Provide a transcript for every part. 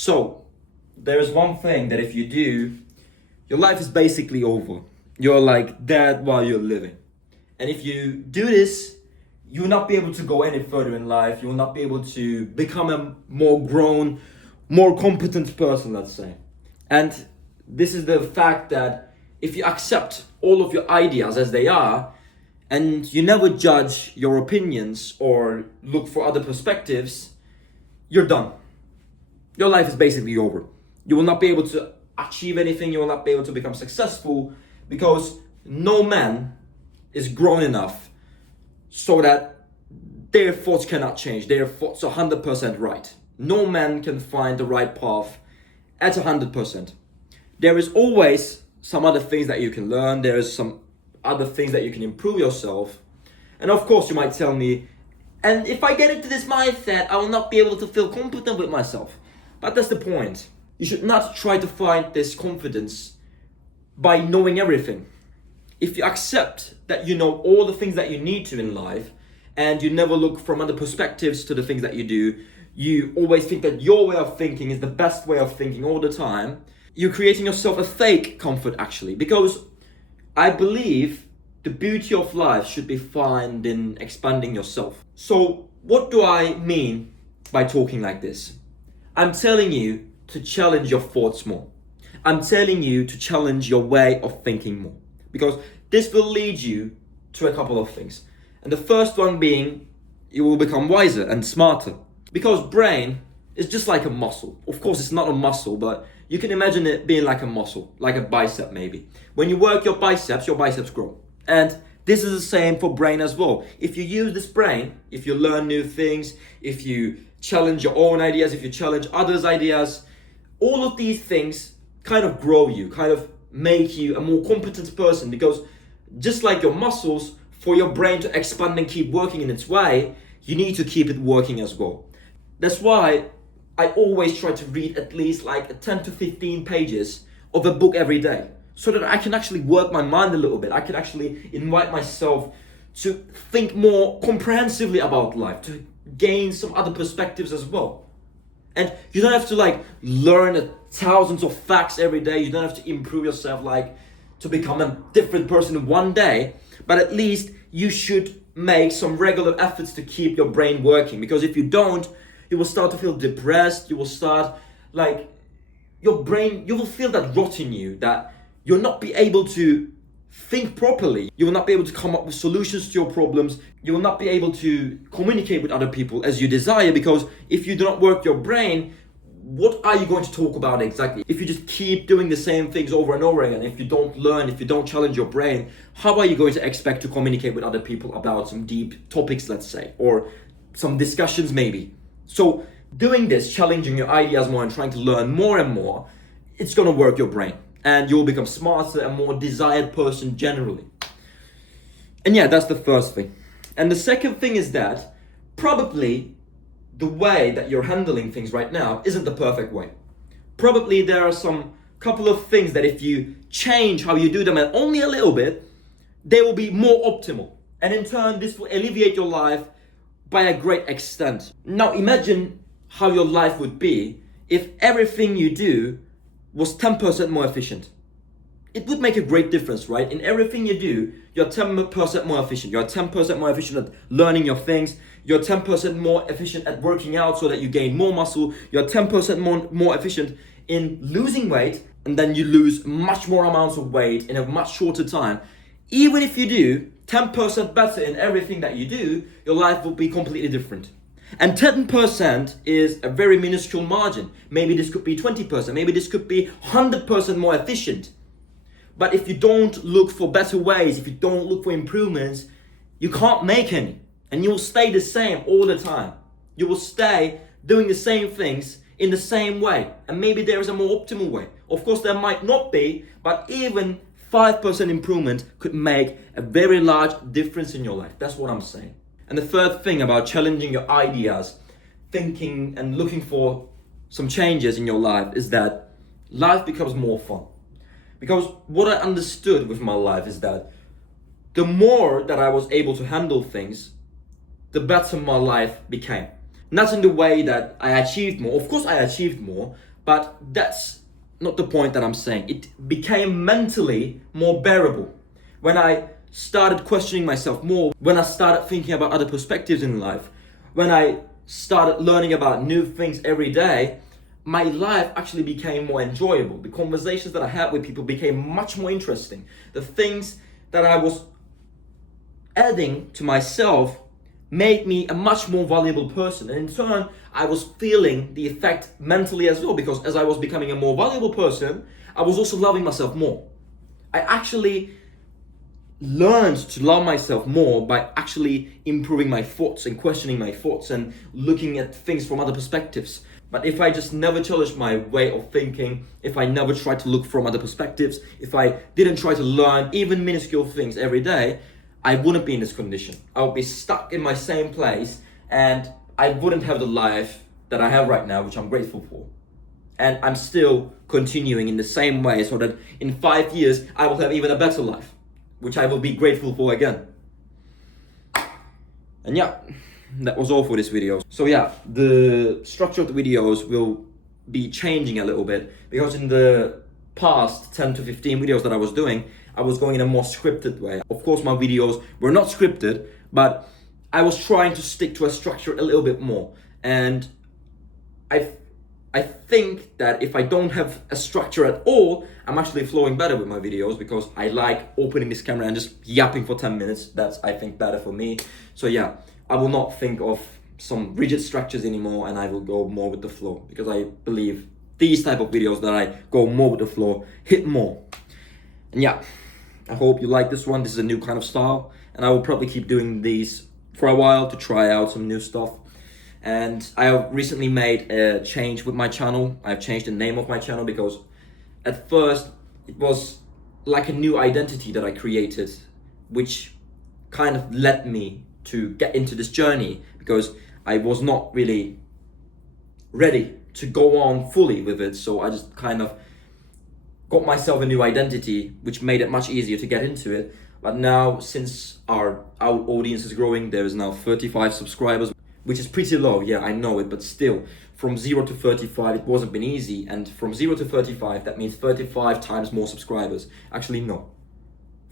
So, there is one thing that if you do, your life is basically over. You're like dead while you're living. And if you do this, you will not be able to go any further in life. You will not be able to become a more grown, more competent person, let's say. And this is the fact that if you accept all of your ideas as they are, and you never judge your opinions or look for other perspectives, you're done. Your life is basically over. You will not be able to achieve anything. You will not be able to become successful because no man is grown enough so that their thoughts cannot change. Their thoughts are 100% right. No man can find the right path at 100%. There is always some other things that you can learn. There is some other things that you can improve yourself. And of course you might tell me, and if I get into this mindset, I will not be able to feel competent with myself. But that's the point. You should not try to find this confidence by knowing everything. If you accept that you know all the things that you need to in life, and you never look from other perspectives to the things that you do, you always think that your way of thinking is the best way of thinking all the time, you're creating yourself a fake comfort actually. Because I believe the beauty of life should be found in expanding yourself. So what do I mean by talking like this? I'm telling you to challenge your thoughts more. I'm telling you to challenge your way of thinking more. Because this will lead you to a couple of things. And the first one being, you will become wiser and smarter. Because brain is just like a muscle. Of course, it's not a muscle, but you can imagine it being like a muscle, like a bicep maybe. When you work your biceps grow. And this is the same for brain as well. If you use this brain, if you learn new things, if you challenge your own ideas, if you challenge others' ideas, all of these things kind of grow you, kind of make you a more competent person. Because just like your muscles, for your brain to expand and keep working in its way, you need to keep it working as well. That's why I always try to read at least like 10 to 15 pages of a book every day, so that I can actually work my mind a little bit. I can actually invite myself to think more comprehensively about life, to gain some other perspectives as well. And you don't have to like learn thousands of facts every day. You don't have to improve yourself like to become a different person in one day, but at least you should make some regular efforts to keep your brain working. Because if you don't, you will start to feel depressed. You will start like your brain, you will feel that rot in you, that you'll not be able to think properly. You will not be able to come up with solutions to your problems. You will not be able to communicate with other people as you desire, because if you do not work your brain, what are you going to talk about exactly? If you just keep doing the same things over and over again, if you don't learn, if you don't challenge your brain, how are you going to expect to communicate with other people about some deep topics, let's say, or some discussions maybe? So doing this, challenging your ideas more and trying to learn more and more, it's going to work your brain. And you'll become smarter and more desired person generally. And yeah, that's the first thing. And the second thing is that probably the way that you're handling things right now isn't the perfect way. Probably there are some couple of things that if you change how you do them and only a little bit, they will be more optimal. And in turn, this will alleviate your life by a great extent. Now imagine how your life would be if everything you do was 10% more efficient. It would make a great difference, right? In everything you do, you're 10% more efficient. You're 10% more efficient at learning your things. You're 10% more efficient at working out so that you gain more muscle. You're 10% more efficient in losing weight, and then you lose much more amounts of weight in a much shorter time. Even if you do 10% better in everything that you do, your life will be completely different. And 10% is a very minuscule margin. Maybe this could be 20%, maybe this could be 100% more efficient. But if you don't look for better ways, if you don't look for improvements, you can't make any. And you will stay the same all the time. You will stay doing the same things in the same way. And maybe there is a more optimal way. Of course, there might not be, but even 5% improvement could make a very large difference in your life. That's what I'm saying. And the third thing about challenging your ideas, thinking and looking for some changes in your life is that life becomes more fun. Because what I understood with my life is that the more that I was able to handle things, the better my life became. Not in the way that I achieved more. Of course I achieved more, But that's not the point that I'm saying. It became mentally more bearable when I started questioning myself more, when I started thinking about other perspectives in life, when I started learning about new things every day. My life actually became more enjoyable. The conversations that I had with people became much more interesting. The things that I was adding to myself made me a much more valuable person. And in turn, I was feeling the effect mentally as well, because as I was becoming a more valuable person, I was also loving myself more. I actually learned to love myself more by actually improving my thoughts and questioning my thoughts and looking at things from other perspectives. But if I just never challenged my way of thinking, if I never tried to look from other perspectives, if I didn't try to learn even minuscule things every day, I wouldn't be in this condition. I would be stuck in my same place, and I wouldn't have the life that I have right now, which I'm grateful for. And I'm still continuing in the same way, so that in 5 years, I will have even a better life, which I will be grateful for again. And yeah, that was all for this video. So yeah, the structure of the videos will be changing a little bit, because in the past 10 to 15 videos that I was doing, I was going in a more scripted way. Of course, my videos were not scripted, but I was trying to stick to a structure a little bit more. And I think that if I don't have a structure at all, I'm actually flowing better with my videos, because I like opening this camera and just yapping for 10 minutes. That's, I think, better for me. So yeah, I will not think of some rigid structures anymore, and I will go more with the flow, because I believe these type of videos that I go more with the flow hit more. And yeah, I hope you like this one. This is a new kind of style, and I will probably keep doing these for a while to try out some new stuff. And I have recently made a change with my channel. I've changed the name of my channel, because at first it was like a new identity that I created, which kind of led me to get into this journey, because I was not really ready to go on fully with it. So I just kind of got myself a new identity, which made it much easier to get into it. But now, since our audience is growing, there is now 35 subscribers, which is pretty low. Yeah, I know it, but still, from 0 to 35, it wasn't been easy. And from 0 to 35, that means 35 times more subscribers. Actually, no.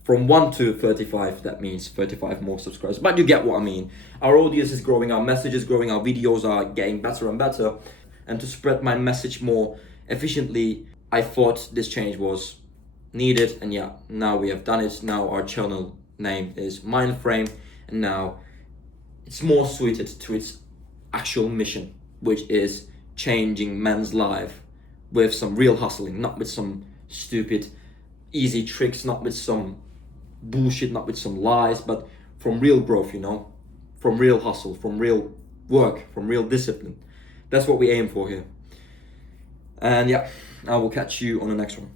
From 1 to 35, that means 35 more subscribers. But you get what I mean. Our audience is growing, our message is growing, our videos are getting better and better. And to spread my message more efficiently, I thought this change was needed. And yeah, now we have done it. Now our channel name is Mindframe, and now it's more suited to its actual mission, which is changing men's life with some real hustling, not with some stupid easy tricks, not with some bullshit, not with some lies, but from real growth, you know, from real hustle, from real work, from real discipline. That's what we aim for here. And yeah, I will catch you on the next one.